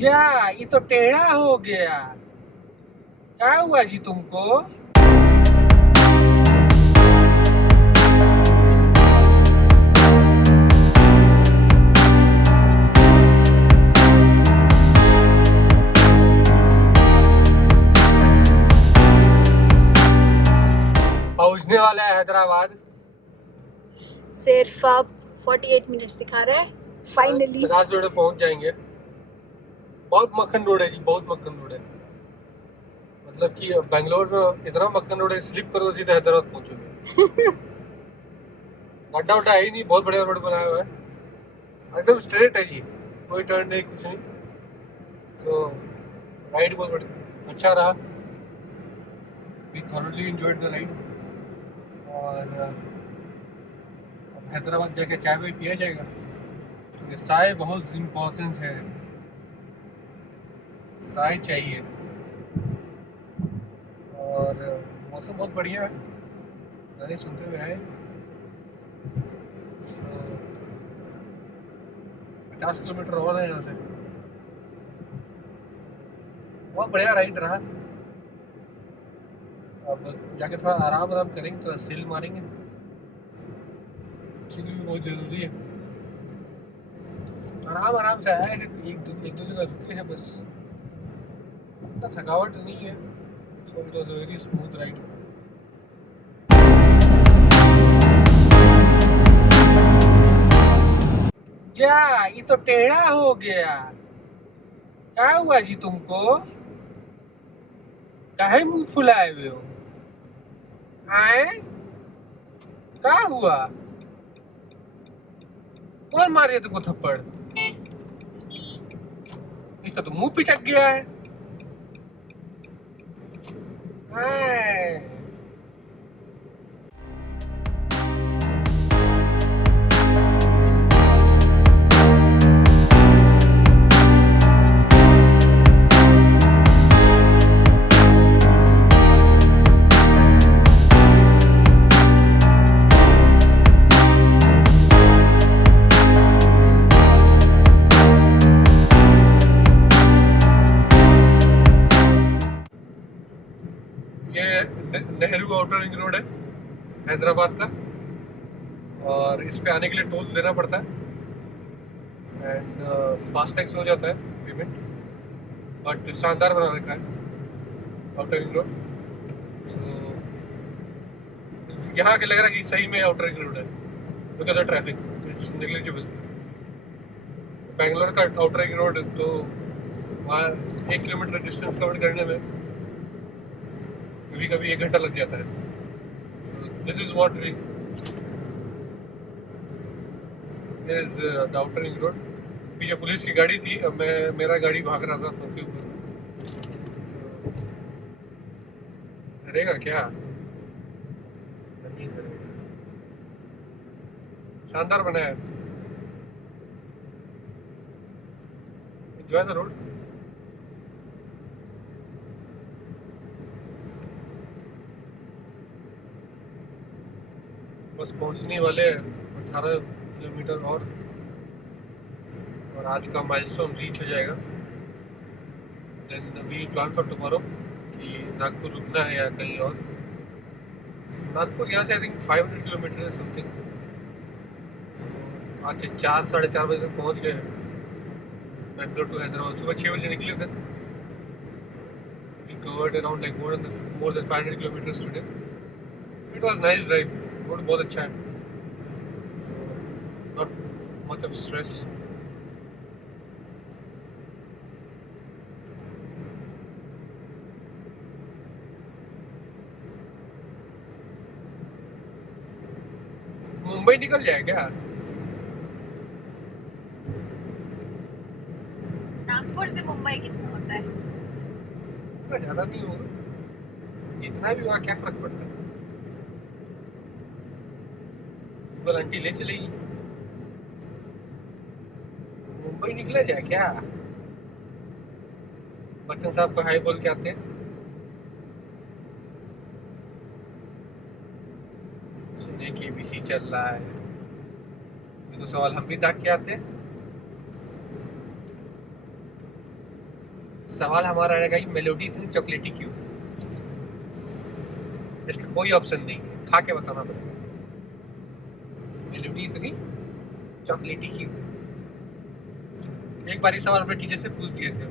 जा, ये तो टेढ़ा हो गया। क्या हुआ जी तुमको? पहुंचने वाला है हैदराबाद। सिर्फ अब 48 मिनट्स दिखा रहा है। फाइनली 50 मिनट में पहुंच जाएंगे। बहुत मक्खन रोड है जी, बहुत मक्खन रोड है। मतलब कि बेंगलोर में इतना मक्खन रोड है, स्लिप करो सीधे हैदराबाद पहुंचोगे। गड्ढा उड्ढा है ही नहीं, बहुत बढ़िया रोड बनाया हुआ है, एकदम स्ट्रेट है जी, कोई टर्न नहीं, कुछ नहीं। सो राइड बहुत बढ़िया अच्छा रहा। We thoroughly enjoyed the ride. और अब हैदराबाद जाके चाय वाय पिया जाएगा। तो चाय बहुत इम्पोर्टेंट है, चाय चाहिए। और मौसम बहुत बढ़िया है, गाने सुनते हुए आए। 50 किलोमीटर और है यहाँ से। बहुत बढ़िया राइड रहा। अब जाके थोड़ा आराम आराम करेंगे, तो सिल मारेंगे, चिल भी बहुत जरूरी है। आराम आराम से आए हैं, एक दो जगह रुके हैं बस, इतना थकावट नहीं है। So it was a very smooth ride. जा, ये तो टेढ़ा हो गया। क्या हुआ जी तुमको? काहे मुंह फुलाए हुए हो? आए, क्या हुआ? कौन मारे तुमको थप्पड़? इसका तो मुंह पिचक गया है। आए। ये नेहरू आउटर रिंग रोड है हैदराबाद का, और इस पे आने के लिए टोल देना पड़ता है एंड फास्टैग हो जाता है पेमेंट। बट शानदार बना रखा है आउटर रिंग रोड। सो यहाँ के लग रहा है कि सही में आउटर रिंग रोड है, because of traffic it's negligible. Bangalore का आउटर रिंग रोड तो वहाँ 1 किलोमीटर डिस्टेंस कवर करने में कभी कभी 1 घंटा लग जाता है। This is what is the outer ring road. पीछे पुलिस की गाड़ी थी, अब मेरा गाड़ी भाग रहा था सबके ऊपर। करेगा क्या? नहीं करेगा। शानदार बनाया है, एंजॉय द रोड। बस पहुंचने वाले 18 किलोमीटर और आज का माइलस्टोन रीच हो जाएगा। Then we plan for tomorrow कि नागपुर रुकना है या कहीं और। नागपुर यहाँ से आई थिंक 500 किलोमीटर है समथिंग। आज 4 साढ़े 4 बजे तक पहुँच गए बेंगलोर टू हैदराबाद। सुबह 6 बजे निकले थे। We covered around like more than 500 kilometres today. It was nice drive, road बहुत अच्छा है, not much of stress. Mumbai निकल जाए क्या? नागपुर से मुंबई कितना होता है? इतना ज्यादा नहीं होगा, जितना भी होगा क्या फर्क पड़ता है। गूगल आंटी ले चलेगी। मुंबई निकला जाए क्या? बच्चन साहब को हाई बोल के आते हैं। सुने कि बीसी चल रहा है, देखो सवाल हम भी दाग के आते हैं। सवाल हमारा रहेगा कि मेलोडी इतनी चॉकलेटी क्यों? इसका कोई ऑप्शन नहीं है, खा के बताना पड़ेगा। मेलोडी इतनी चॉकलेटी क्यों? एक बार ये सवाल अपने टीचर से पूछ दिए थे,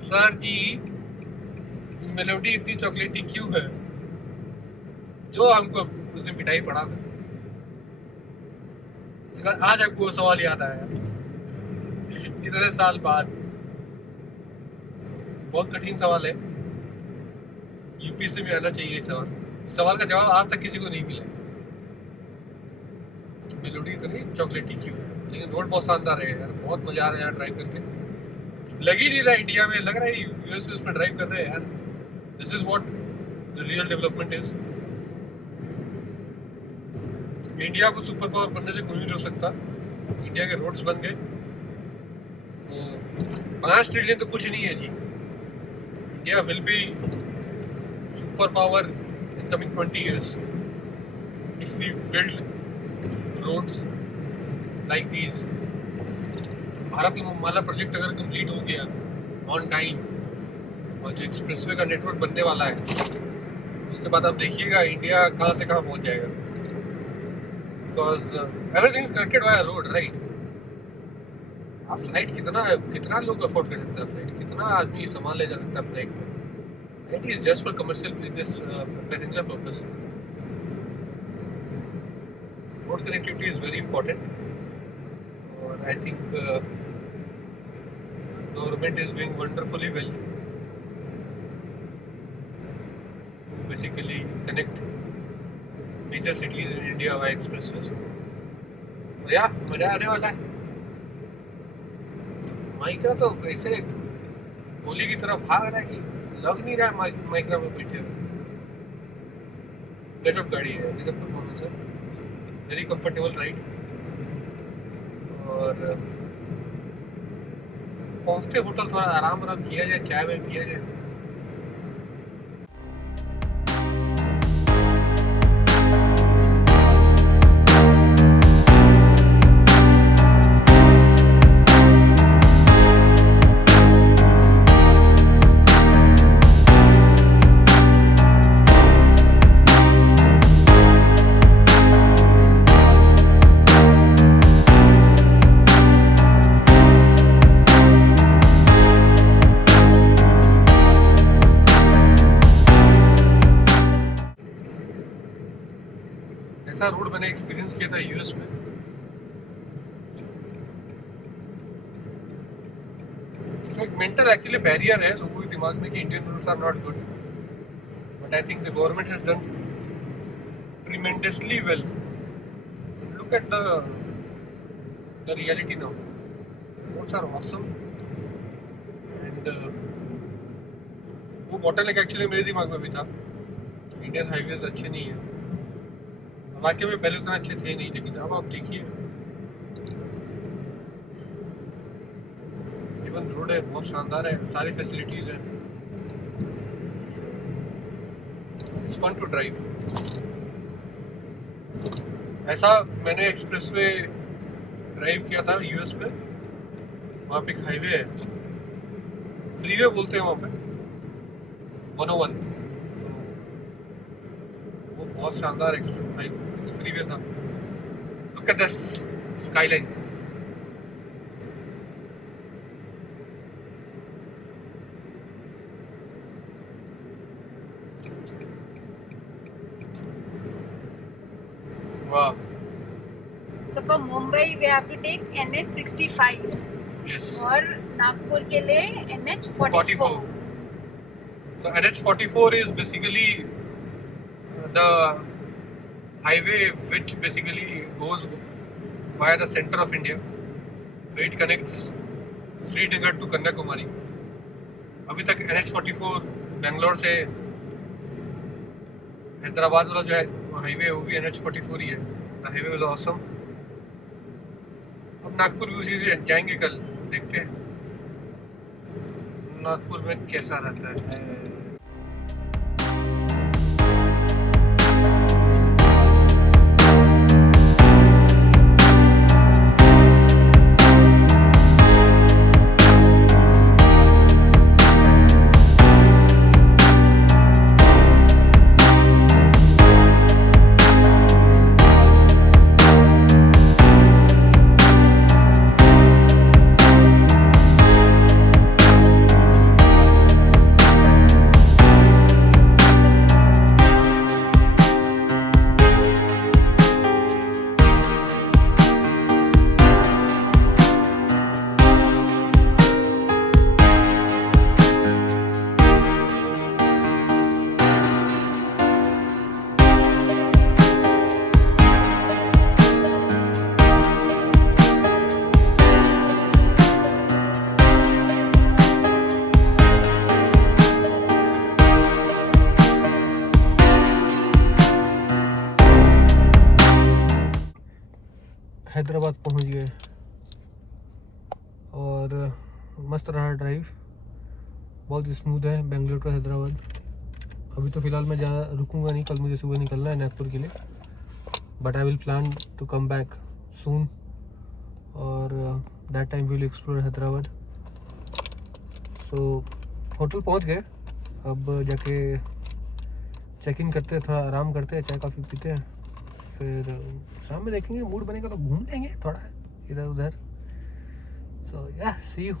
सर जी मेलोडी इतनी चॉकलेटी क्यों है? जो हमको उस दिन पिटाई पड़ा था। आज आपको वो सवाल याद आया इतने साल बाद। बहुत कठिन सवाल है, यूपी से भी आना चाहिए सवाल का जवाब आज तक किसी को नहीं मिला। मेलोडी इतनी चॉकलेटी क्यों है? लेकिन रोड बहुत शानदार है यार, बहुत मजा आ रहा है यार ड्राइव करके। लग ही नहीं रहा इंडिया में, लग रहा है यूएस में उस पर ड्राइव कर रहे हैं यार। This is what the real development is. India को सुपर पावर बनने से कोई नहीं रोक सकता। इंडिया के रोड्स बन गए, 5 ट्रिलियन तो कुछ नहीं है जी। India will be super power in coming 20 years if we build roads like these। Bharatmala project अगर कंप्लीट हो गया ऑन टाइम और जो एक्सप्रेसवे का नेटवर्क बनने वाला है, उसके बाद आप देखिएगा इंडिया कहाँ से कहाँ पहुँच जाएगा। Because everything is connected by road, right? आप फ्लाइट कितना लोग अफोर्ड कर सकता है? फ्लाइट कितना आदमी सामान ले जा सकता है फ्लाइट में? It is just for commercial passenger purpose। Road connectivity is very important, and I think government is doing wonderfully well to basically connect major cities in India via expressways। So yeah, मजा आने वाला है। Micra तो ऐसे गोली की तरफ भाग रहा है कि लग नहीं रहा है माइक्रा में बैठे हुए। गजब गाड़ी है, गजब परफॉर्मेंस है, वेरी कंफर्टेबल राइड। और पहुंचते होटल थोड़ा आराम किया जाए, चाय वाय पिया जाए। ऐसा रोड मैंने एक्सपीरियंस किया था यूएस में। एक मेंटल एक्चुअली बैरियर है लोगों के दिमाग में कि Indian roads are not good, but I think the government has done tremendously well. Look at the reality now, roads are awesome. And वो बॉटल एक्चुअली मेरे दिमाग में भी था, इंडियन हाईवेज अच्छे नहीं है। वाकई में पहले उतना अच्छे थे नहीं, लेकिन अब आप देखिए इवन रोड है बहुत शानदार है, सारी फैसिलिटीज है, इट्स फन टू ड्राइव। ऐसा मैंने एक्सप्रेसवे ड्राइव किया था यूएस में। वहाँ पे एक हाईवे है, फ्रीवे बोलते हैं वहाँ पे, 101। वो बहुत शानदार फ्रीवे था। Look at this skyline. वाह। So for Mumbai we have to take NH65 Yes. और नागपुर के लिए NH44। So NH44 is basically the highway which basically goes via the center of India. So it connects Srinagar to Kanyakumari. अभी तक NH44 Bangalore से हैदराबाद वाला जो है highway वो भी NH44 ही है। The highway was awesome। अब नागपुर भी उसी से जाएंगे कल, देखते हैं नागपुर में कैसा रहता है। मस्त रहा ड्राइव, बहुत स्मूथ है बेंगलोर टू हैदराबाद। अभी तो फ़िलहाल मैं ज़्यादा रुकूंगा नहीं, कल मुझे सुबह निकलना है नागपुर के लिए, but I will plan to come back soon और that time we will explore Hyderabad. So hotel पहुंच गए, अब जाके चेक इन करते हैं, थोड़ा आराम करते हैं, चाय कॉफ़ी पीते हैं, फिर शाम में देखेंगे, मूड बनेगा तो घूम लेंगे थोड़ा इधर उधर। सो या सी यू।